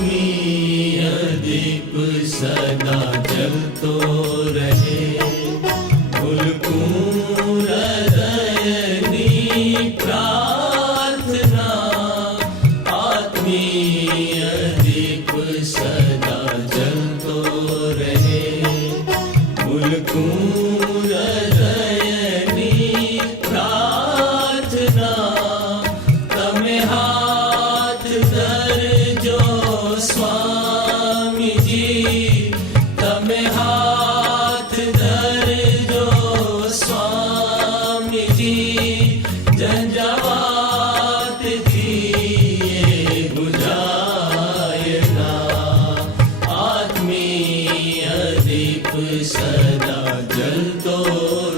लक्ष्मी दीप सदा जलतो रहे फुलकूर दयनी प्रार्थना आत्मीय दीप सदा जलतो रहे फुलकूर दीप सदा जलतो।